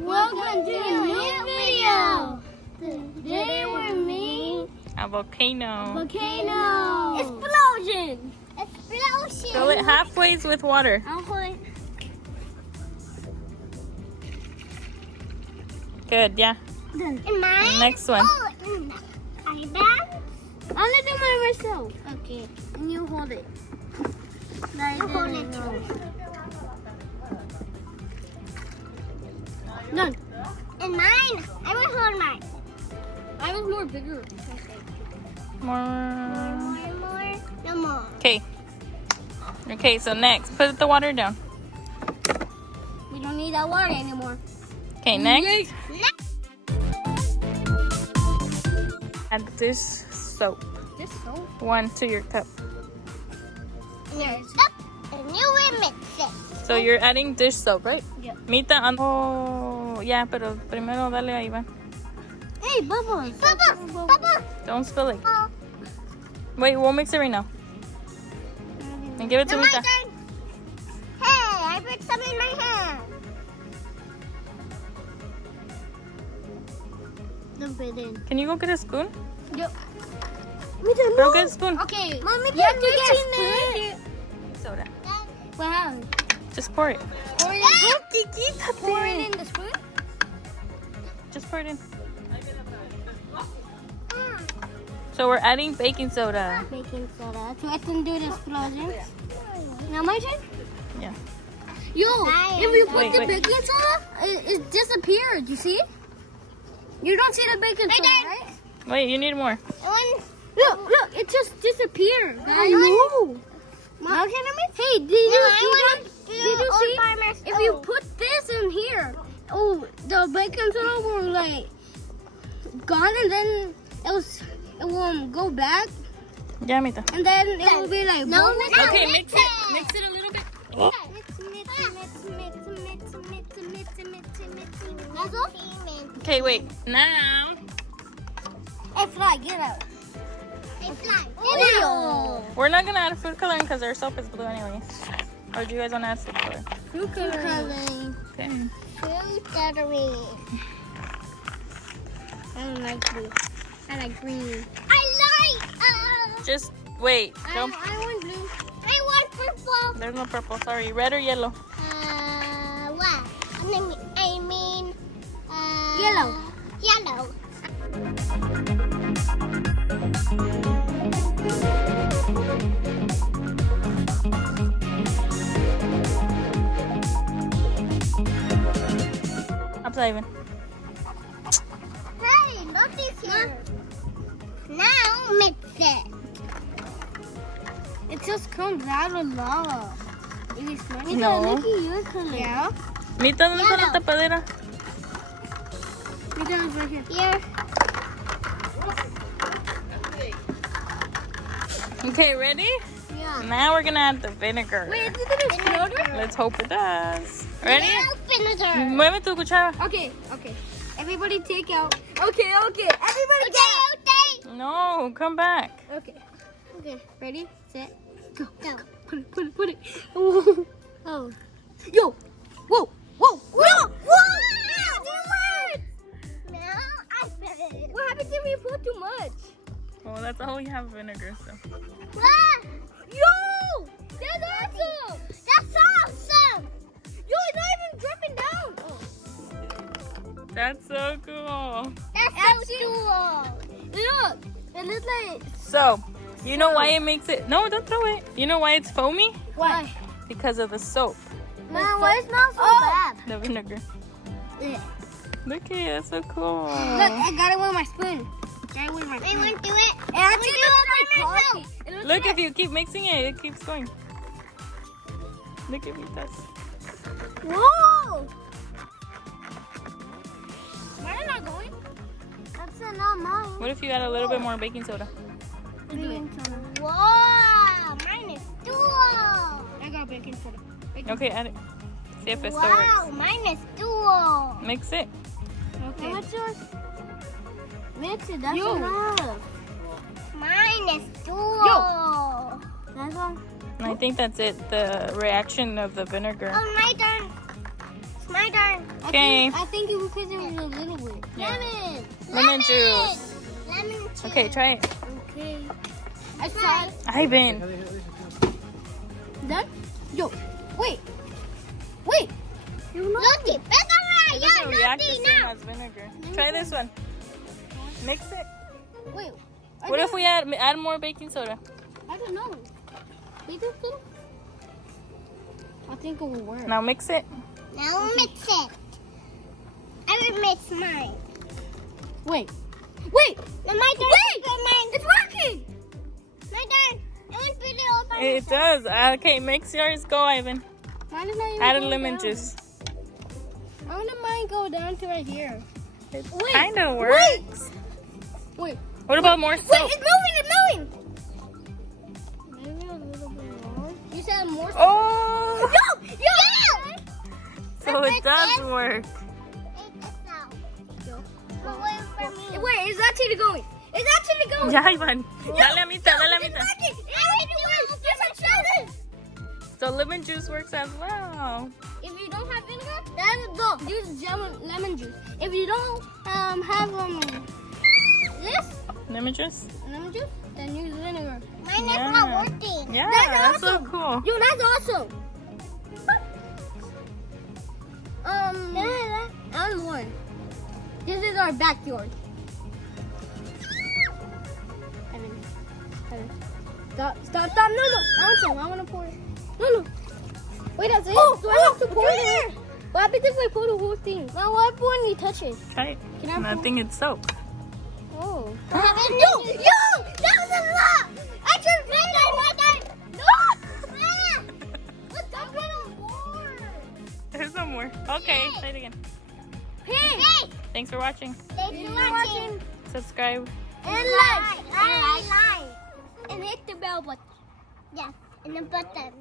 Welcome to a new video. Today we're making a volcano. Explosion. Fill it halfway with water. I'll hold it. Good, yeah. Done. And mine? Next one. I bet. I'll do mine myself. Okay. And you hold it. You hold it too. Done. And mine. I will hold mine. Mine was more bigger. More. No more. Okay. Okay, so next, put the water down. We don't need that water anymore. Okay, next. Add this soap. This soap? 1 to your cup. There's up. And you will mix it. So you're adding dish soap, right? Yeah. Mita, oh, yeah, pero primero dale ahí va. Hey, bubbles. Bubbles. Don't spill it. Wait, we'll mix it right now. And give it to Mita. Hey, I put some in my hand. Dump it in. Can you go get a spoon? Yep. Go get a spoon. Okay. Mommy, you have to get a spoon. Soda. Wow. Just pour it. Pour it in the spoon? Just pour it in. So we're adding baking soda. Baking soda. So I can do the explosions. Now my turn? Yeah. Yo, if you put the Wait. baking soda, it disappeared. You see? You don't see the baking soda, right? Wait, you need more. Look, it just disappeared. Guys. No. Hey, did you see? If you put this in here, oh, the baking soda will like gone, and then it will go back, Yeah, Mita. and then it will be like Okay, mix it. Mix it a little bit. Oh. That's all? Okay, wait. Now. Hey, Fly, get out. Hey, Fly, get out. We're not gonna add food coloring because our soap is blue anyway. Or do you guys want to add food coloring? Food coloring. Okay. Food coloring. I don't like blue. I like green. I like Just wait. Don't. I want blue. I want purple. There's no purple. Sorry. Red or yellow? What? I mean, yellow. Upside even. Hey, look this here. Now mix it. It just comes out of lava. It is funny. No. Look at your color. Yeah. Mita, ¿dónde está la tapadera? It is right here. Here. Okay, ready? Yeah. Now we're gonna add the vinegar. Wait, is it gonna explode? Let's hope it does. Ready? Vinegar. Mueve tu cuchara. Okay. Everybody take out. Okay. Everybody get out. No, come back. Okay. Ready, set, go. Put it. Oh. Yo. Whoa. What happens if we put too much? Well, that's all we have vinegar, so. Yo! That's awesome! That's awesome! Yo, it's not even dripping down. That's so cool. That's so cool. Look, it looks like. So, you know why it makes it? No, don't throw it. You know why it's foamy? Why? Because of the soap, Man, why it's not so bad? the vinegar. Yeah. Look at it, that's so cool. Look, I got it with my spoon. I want to do it. And I do it by myself. Look, if you keep mixing it, it keeps going. Look at Vita's. Whoa! Mine not going. That's not mine. What if you add a little bit more baking soda? Wow, mine is dual. I got baking soda. Okay, add it. See if it still Wow, works. mine is dual. Mix it. Okay. What's yours? Mix it. That's enough. Mine is dual. That's all. And I think that's it. The reaction of the vinegar. Oh, my turn. My turn. Okay. I think it was because it was a little bit. Yeah. Lemon. Lemon juice. Lemon juice. Okay, try it. Okay. I saw it. Ivan. Done? Yo. Wait. Wwait. Look it. It doesn't react the same as vinegar. Try this one. Mix it. Wait. What if we add more baking soda? I don't know. Baking soda? I think it will work. Now mix it. Now mix it. I will mix mine. Wait. Wait. No, my turn. Wait. Mine. It's working. My turn. I want to put it all by It does. Okay, mix yours. Go, Ivan. Mine is not even Add a going lemon down. juice. I want mine go down to right here. It Wait, kind of works. Wait. What about more soap? Wait, it's moving. It's moving. Maybe a little bit more. You said more. Oh! Yo! Yo! So it does work. Wait, it's actually going. It's actually going. Ya, Ivan. Dale a mitad, dale a It's mitad. working. It's working. So lemon juice works as well. If you don't have vinegar, then use lemon juice. If you don't have this Lemon juice? lemon juice, then use vinegar. Mine Yeah. is not working. Yeah, that's so cool. Yo, that's awesome. And one. This is our backyard. Stop. No. I want to pour it. No. Wait, that's it? Do I have to pour it? What happens if I pour the whole thing? Now what happens when you touch it? Try it. Can I And I pour- think it's soap. Oh. Yo! That was a lot! I just played it like that! No! Let's dump it on more! There's some more. Okay, play it again. Hey! Thanks for watching. Thanks for watching! Subscribe. And like! And hit the bell button. Yes, and the button.